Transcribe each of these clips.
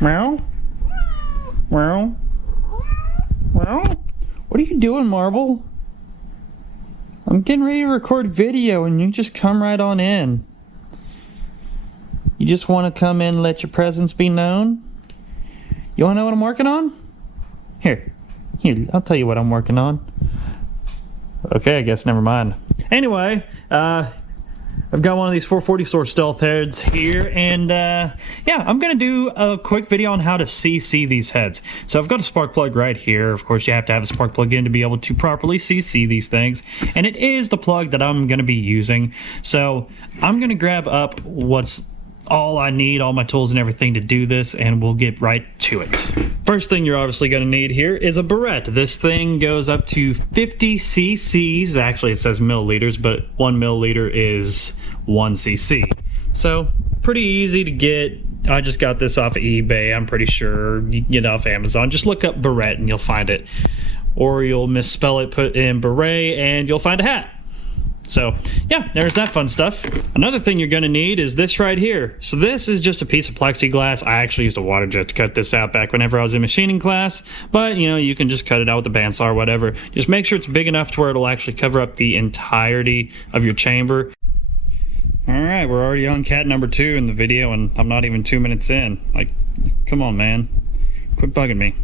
Meow? Meow? Meow? What are you doing, Marble? I'm getting ready to record video and you just come right on in. You just want to come in and let your presence be known? You want to know what I'm working on? Here, I'll tell you what I'm working on. Okay, I guess never mind. Anyway, I've got one of these 440 source stealth heads here, and yeah, I'm gonna do a quick video on how to CC these heads. So I've got a spark plug right here. Of course, you have to have a spark plug in to be able to properly CC these things, and it is the plug that I'm gonna be using. So I'm gonna grab up what's all I need, all my tools and everything to do this, and we'll get right to it. First thing you're obviously going to need here is a barrette. This thing goes up to 50 cc's. Actually, it says milliliters, but 1 milliliter is 1 cc. So pretty easy to get. I just got this off of eBay. I'm pretty sure you can get it off Amazon. Just look up barrette and you'll find it. Or you'll misspell it, put in beret, and you'll find a hat. So yeah, there's that fun stuff. Another thing you're gonna need is this right here. So this is just a piece of plexiglass. I actually used a water jet to cut this out back whenever I was in machining class, but you know, you can just cut it out with a bandsaw or whatever. Just make sure it's big enough to where it'll actually cover up the entirety of your chamber. All right, we're already on cat number 2 in the video and I'm not even 2 minutes in. Like, come on, man, quit bugging me.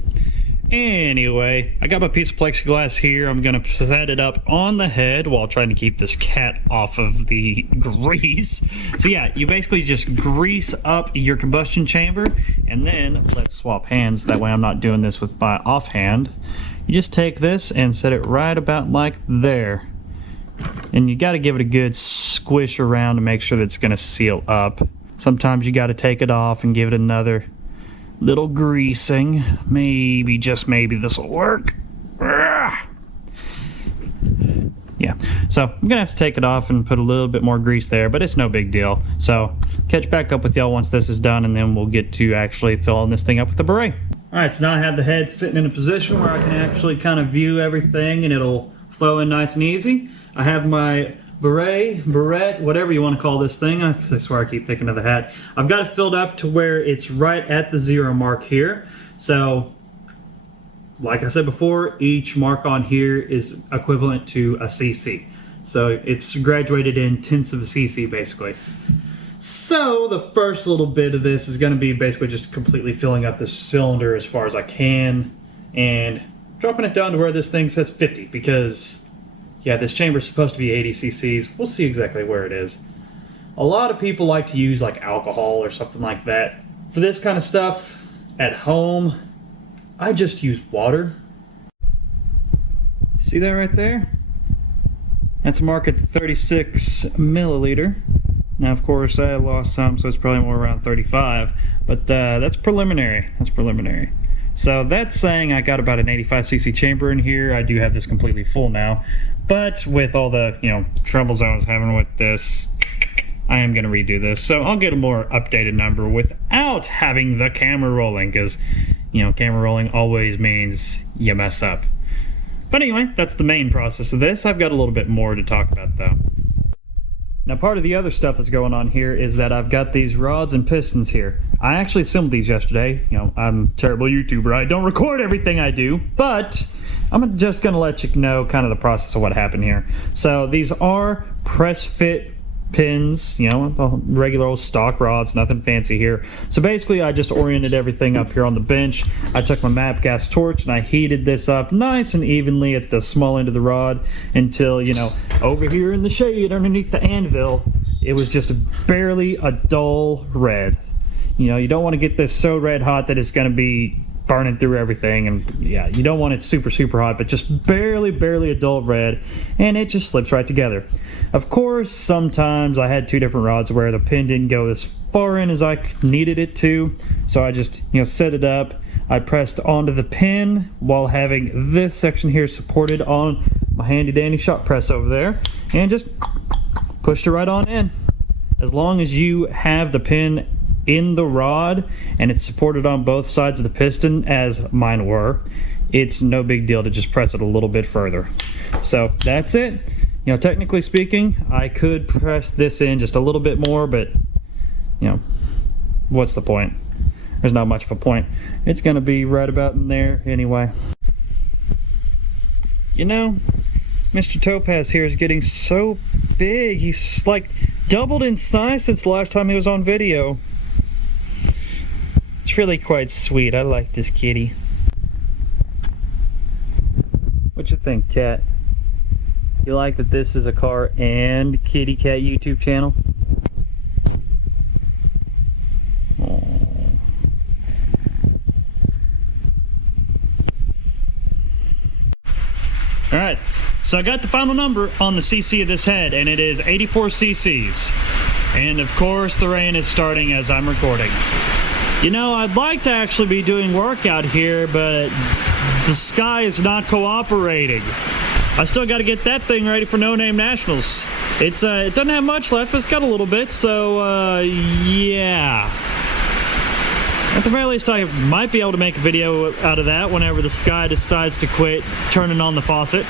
Anyway, I got my piece of plexiglass here. I'm going to set it up on the head while trying to keep this cat off of the grease. So yeah, you basically just grease up your combustion chamber, and then let's swap hands. That way I'm not doing this with my offhand. You just take this and set it right about like there. And you got to give it a good squish around to make sure that it's going to seal up. Sometimes you got to take it off and give it another little greasing. Maybe, just maybe, this will work. Yeah, so I'm gonna have to take it off and put a little bit more grease there, but it's no big deal. So catch back up with y'all once this is done, and then we'll get to actually filling this thing up with the beret. All right, so now I have the head sitting in a position where I can actually kind of view everything and it'll flow in nice and easy. I have my barrette, whatever you want to call this thing. I swear I keep thinking of the hat. I've got it filled up to where it's right at the 0 mark here. So, like I said before, each mark on here is equivalent to a cc. So it's graduated in tenths of a cc, basically. So the first little bit of this is going to be basically just completely filling up this cylinder as far as I can and dropping it down to where this thing says 50, because yeah, this chamber is supposed to be 80 cc's. We'll see exactly where it is. A lot of people like to use like alcohol or something like that. For this kind of stuff at home, I just use water. See that right there? That's marked at 36 milliliter. Now, of course, I lost some, so it's probably more around 35. But that's preliminary. That's preliminary. So that's saying I got about an 85 cc chamber in here. I do have this completely full now. But with all the, troubles I was having with this, I am going to redo this. So I'll get a more updated number without having the camera rolling, because, camera rolling always means you mess up. But anyway, that's the main process of this. I've got a little bit more to talk about, though. Now, part of the other stuff that's going on here is that I've got these rods and pistons here. I actually assembled these yesterday. I'm a terrible YouTuber. I don't record everything I do, but I'm just going to let you know kind of the process of what happened here. So these are press fit pins, the regular old stock rods, nothing fancy here. So basically I just oriented everything up here on the bench. I took my MAP gas torch and I heated this up nice and evenly at the small end of the rod until, over here in the shade underneath the anvil, it was just barely a dull red. You don't want to get this so red hot that it's going to be burning through everything, and yeah, you don't want it super hot, but just barely a dull red, and it just slips right together. Of course, sometimes I had 2 different rods where the pin didn't go as far in as I needed it to, so I just set it up. I pressed onto the pin while having this section here supported on my handy dandy shop press over there, and just pushed it right on in. As long as you have the pin in the rod and it's supported on both sides of the piston, as mine were, it's no big deal to just press it a little bit further. So that's it. Technically speaking, I could press this in just a little bit more, but what's the point? there's not much of a point. It's going to be right about in there anyway. You know, Mr. Topaz here is getting so big. He's like doubled in size since the last time he was on video. It's really quite sweet. I like this kitty. What you think, cat? You like that this is a car and kitty cat YouTube channel? Alright, so I got the final number on the CC of this head, and it is 84 cc's. And of course the rain is starting as I'm recording. You know, I'd like to actually be doing work out here, but the sky is not cooperating. I still got to get that thing ready for No Name Nationals. It doesn't have much left, but it's got a little bit, so yeah. At the very least, I might be able to make a video out of that whenever the sky decides to quit turning on the faucet.